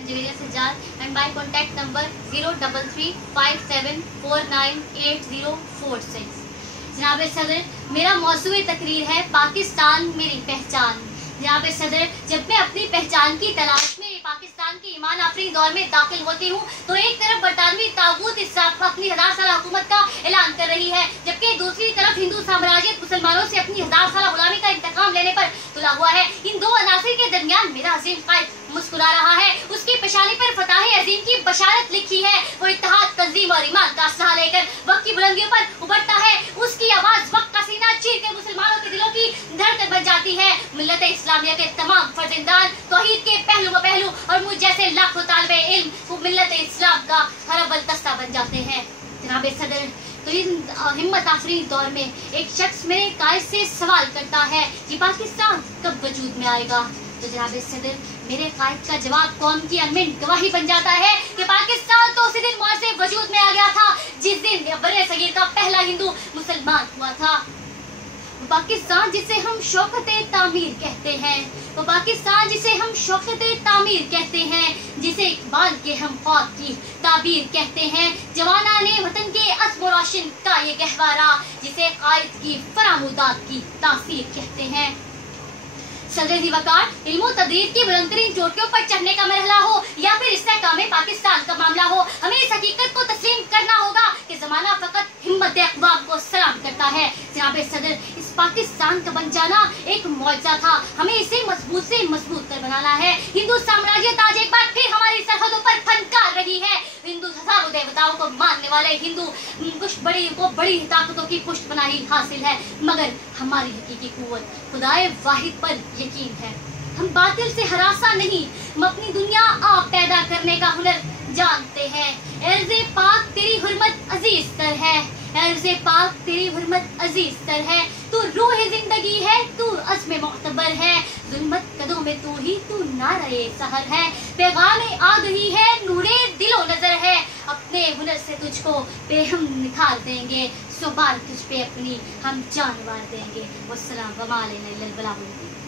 Angelina Sajjad and my contact number 03357498046। जनाब सदर, मेरा मौज़ूए तकरीर है पाकिस्तान मेरी पहचान। जनाब सदर, जब मैं अपनी पहचान की तलाश में पाकिस्तान के ईमान आफरीन दौर में दाखिल होती हूँ तो एक तरफ बरतानवी तागूत इसराफ अपनी 1000 साल हुकूमत का ऐलान कर रही है, जबकि दूसरी तरफ हिंदू साम्राज्य मुसलमानों से अपनी 1000 साल गुलामी का इंतकाम लेने पर तुला हुआ है। इन दो अनासिर के दरमियान मेरा अजीम कायद मुस्कुरा रहा है। उसकी पेशानी पर फताह अजीम की बशारत लिखी है। वो इत्तेहाद, तंजीम और ईमान का असलहा लेकर वक्त की बुलंदियों पर उबरता है। उसकी आवाज वक्त का सीना चीर के मुसलमानों के दिलों की धड़कन बन जाती है। मिल्लत इस्लामिया के तमाम फर्जिंदान तौहीद के पहलू व पहलू और मुझ जैसे लाखों तालिबे इल्म वो मिल्लत इस्लाम का हरबल दस्ता बन जाते हैं। जनाब सदर, तो इन हिम्मत आफरीन दौर में एक शख्स मेरे कायद से सवाल करता है कि पाकिस्तान कब वजूद में आएगा। तो जनाब सदर, मेरे कायद का जवाब कौम की अनमिन गवाही बन जाता है कि पाकिस्तान तो उसी दिन मौत से वजूद में आ गया था जिस दिन बर्रे सगीर का पहला हिंदू मुसलमान हुआ था। पाकिस्तान जिसे हम शौकत-ए तामीर कहते हैं, वो पाकिस्तान जिसे हम शौकत-ए तामीर कहते हैं, जिसे इकबाल के हम ख्वाब की ताबीर कहते हैं, जवानाने वतन के अज़्म व रोशन का ये गहवारा जिसे कायद की फरामुदात की तासीर कहते हैं। सदर वकार, इल्म व तदरीर की बुलंदतरीन चोटियों पर चढ़ने का मरहला हो या फिर इस्तेहकाम पाकिस्तान का मामला हो, हमें इस हकीकत को तस्लीम करना होगा कि जमाना फकत हिम्मत अक़वाम को सलाम करता है। जनाब सदर, इस पाकिस्तान का बन जाना एक मौजज़ा था, हमें इसे मजबूत से मजबूत कर बनाना है। हिंदू साम्राज्य आज एक बार फिर हमारी सरहदों पर फनकार रही है। हिंदू हजारों देवताओं को मानने वाले हिंदू कुछ बड़ी ताकतों की पुष्ट पनाही हासिल है, मगर हमारी हकीकी कुव्वत खुदाए वाहिद पर यकीन है। हम बातिल से हरासा नहीं, हम अपनी दुनिया आप पैदा करने का हुनर जानते हैं। अर्ज़े पाक तेरी हुर्मत अजीज तर है, अर्ज़े पाक तेरी हुर्मत अजीज तर है, तू रूह जिंदगी है, तू अज़्म मोतबर है, ज़ुल्मत कदों में तू ही तू नारे सहर है, पैगाम आगही है, नूरे दिलो नजर है, अपने हुनर से तुझको बेहम निखार देंगे, सो बार तुझ पे अपनी हम जान वार देंगे। वस्सलाम व मा अलैना इल्लल बलागुल मुबीन।